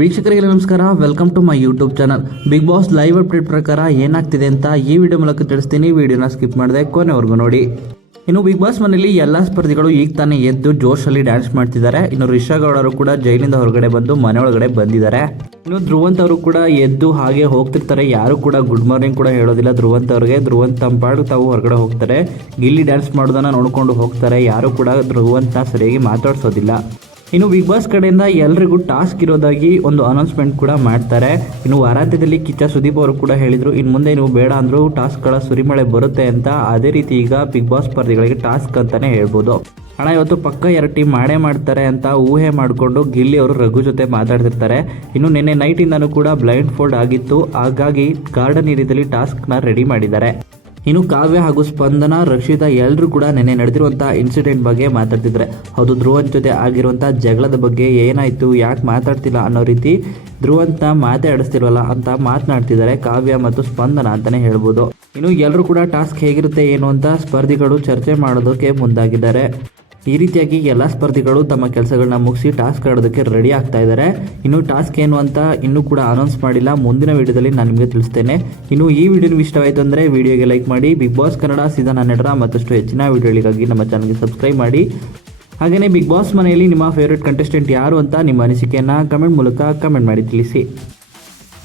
ವೀಕ್ಷಕರಿಗೆ ನಮಸ್ಕಾರ. Welcome to my YouTube channel Bigg Boss live update ಪ್ರಕಾರ ಏನಾಗ್ತಿದೆ ಅಂತ ಈ ವಿಡಿಯೋ ಮೂಲಕ ತಿಳಿಸ್ತೀನಿ. ವಿಡಿಯೋನ ಸ್ಕಿಪ್ ಮಾಡಿದೆ ಕೊನೆವರೆಗೂ ನೋಡಿ. ಇನ್ನು ಬಿಗ್ ಬಾಸ್ ಮನೆಯಲ್ಲಿ ಎಲ್ಲ ಸ್ಪರ್ಧಿಗಳು ಈಗ ತಾನೇ ಎದ್ದು ಜೋಶಲ್ಲಿ ಡ್ಯಾನ್ಸ್ ಮಾಡ್ತಿದ್ದಾರೆ. ಇನ್ನು ರಿಷಾ ಗೌಡರು ಕೂಡ ಜೈಲಿಂದ ಹೊರಗಡೆ ಬಂದು ಮನೆ ಒಳಗಡೆ ಬಂದಿದ್ದಾರೆ. ಇನ್ನು ಧ್ರುವಂತ್ ಅವರು ಕೂಡ ಎದ್ದು ಹಾಗೆ ಹೋಗ್ತಿರ್ತಾರೆ. ಯಾರು ಕೂಡ ಗುಡ್ ಮಾರ್ನಿಂಗ್ ಕೂಡ ಹೇಳೋದಿಲ್ಲ. ಧ್ರುವಂತ್ ಅವ್ರಿಗೆ. ಧ್ರುವಂತ್ ತಂಪಾಡು ತಾವು ಹೊರಗಡೆ ಹೋಗ್ತಾರೆ. ಗಿಲ್ಲಿ ಡ್ಯಾನ್ಸ್ ಮಾಡೋದನ್ನ ನೋಡ್ಕೊಂಡು ಹೋಗ್ತಾರೆ. ಯಾರು ಕೂಡ ಧ್ರುವಂತ ಸರಿಯಾಗಿ ಮಾತಾಡ್ಸೋದಿಲ್ಲ. ಇನ್ನು ಬಿಗ್ ಬಾಸ್ ಕಡೆಯಿಂದ ಎಲ್ರಿಗೂ ಟಾಸ್ಕ್ ಇರೋದಾಗಿ ಒಂದು ಅನೌನ್ಸ್ಮೆಂಟ್ ಕೂಡ ಮಾಡ್ತಾರೆ. ಇನ್ನು ವಾರಾಂತ್ಯದಲ್ಲಿ ಕಿಚ್ಚ ಸುದೀಪ್ ಅವರು ಕೂಡ ಹೇಳಿದ್ರು ಇನ್ನು ಮುಂದೆ ನೀವು ಬೇಡ ಅಂದ್ರೂ ಟಾಸ್ಕ್ಗಳ ಸುರಿಮಳೆ ಬರುತ್ತೆ ಅಂತ. ಅದೇ ರೀತಿ ಈಗ ಬಿಗ್ ಬಾಸ್ ಸ್ಪರ್ಧಿಗಳಿಗೆ ಟಾಸ್ಕ್ ಅಂತಾನೆ ಹೇಳ್ಬೋದು. ಹಣ ಇವತ್ತು ಪಕ್ಕ ಎರಡು ಟೀಮ್ ಮಾಡೇ ಮಾಡ್ತಾರೆ ಅಂತ ಊಹೆ ಮಾಡಿಕೊಂಡು ಗಿಲ್ಲಿ ಅವರು ರಘು ಜೊತೆ ಮಾತಾಡ್ತಿರ್ತಾರೆ. ಇನ್ನು ನಿನ್ನೆ ನೈಟಿಂದನೂ ಕೂಡ ಬ್ಲೈಂಡ್ ಫೋಲ್ಡ್ ಆಗಿತ್ತು. ಹಾಗಾಗಿ ಗಾರ್ಡನ್ ಏರಿಯಾದಲ್ಲಿ ಟಾಸ್ಕ್ನ ರೆಡಿ ಮಾಡಿದ್ದಾರೆ. ಇನ್ನು ಕಾವ್ಯ ಹಾಗೂ ಸ್ಪಂದನ, ರಕ್ಷಿತಾ ಎಲ್ಲರೂ ಕೂಡ ನೆನೆ ನಡೆದಿರುವಂತಹ ಇನ್ಸಿಡೆಂಟ್ ಬಗ್ಗೆ ಮಾತಾಡ್ತಿದ್ರೆ ಹೌದು, ಧ್ರುವನ್ ಜೊತೆ ಆಗಿರುವಂತಹ ಜಗಳದ ಬಗ್ಗೆ ಏನಾಯಿತು, ಯಾಕೆ ಮಾತಾಡ್ತಿಲ್ಲ ಅನ್ನೋ ರೀತಿ ಧ್ರುವಂತ ಮಾತಾಡಿಸ್ತಿರಲ್ಲ ಅಂತ ಮಾತನಾಡ್ತಿದ್ದಾರೆ ಕಾವ್ಯ ಮತ್ತು ಸ್ಪಂದನ ಅಂತಾನೆ ಹೇಳ್ಬೋದು. ಇನ್ನು ಎಲ್ಲರೂ ಕೂಡ ಟಾಸ್ಕ್ ಹೇಗಿರುತ್ತೆ ಏನು ಅಂತ ಸ್ಪರ್ಧಿಗಳು ಚರ್ಚೆ ಮಾಡೋದಕ್ಕೆ ಮುಂದಾಗಿದ್ದಾರೆ. ಈ ರೀತಿಯಾಗಿ ಎಲ್ಲ ಸ್ಪರ್ಧಿಗಳು ತಮ್ಮ ಕೆಲಸಗಳನ್ನ ಮುಗಿಸಿ ಟಾಸ್ಕ್ ಆಡೋದಕ್ಕೆ ರೆಡಿ ಆಗ್ತಾ ಇದ್ದಾರೆ ಇನ್ನು ಟಾಸ್ಕ್ ಏನು ಅಂತ ಇನ್ನೂ ಕೂಡ ಅನೌನ್ಸ್ ಮಾಡಿಲ್ಲ. ಮುಂದಿನ ವಿಡಿಯೋದಲ್ಲಿ ನಾನು ನಿಮಗೆ ತಿಳಿಸ್ತೇನೆ. ಇನ್ನು ಈ ವಿಡಿಯೋ ಇಷ್ಟವಾಯಿತು ಅಂದರೆ ವಿಡಿಯೋಗೆ ಲೈಕ್ ಮಾಡಿ ಬಿಗ್ ಬಾಸ್ ಕನ್ನಡ ಸೀಸನ್ ಹನ್ನೆರಡರ ಮತ್ತಷ್ಟು ಹೆಚ್ಚಿನ ವಿಡಿಯೋಗಳಿಗಾಗಿ ನಮ್ಮ ಚಾನಲ್ಗೆ ಸಬ್ಸ್ಕ್ರೈಬ್ ಮಾಡಿ. ಹಾಗೆಯೇ ಬಿಗ್ ಬಾಸ್ ಮನೆಯಲ್ಲಿ ನಿಮ್ಮ ಫೇವ್ರೇಟ್ ಕಂಟೆಸ್ಟೆಂಟ್ ಯಾರು ಅಂತ ನಿಮ್ಮ ಅನಿಸಿಕೆಯನ್ನು ಕಮೆಂಟ್ ಮೂಲಕ ಕಮೆಂಟ್ ಮಾಡಿ ತಿಳಿಸಿ.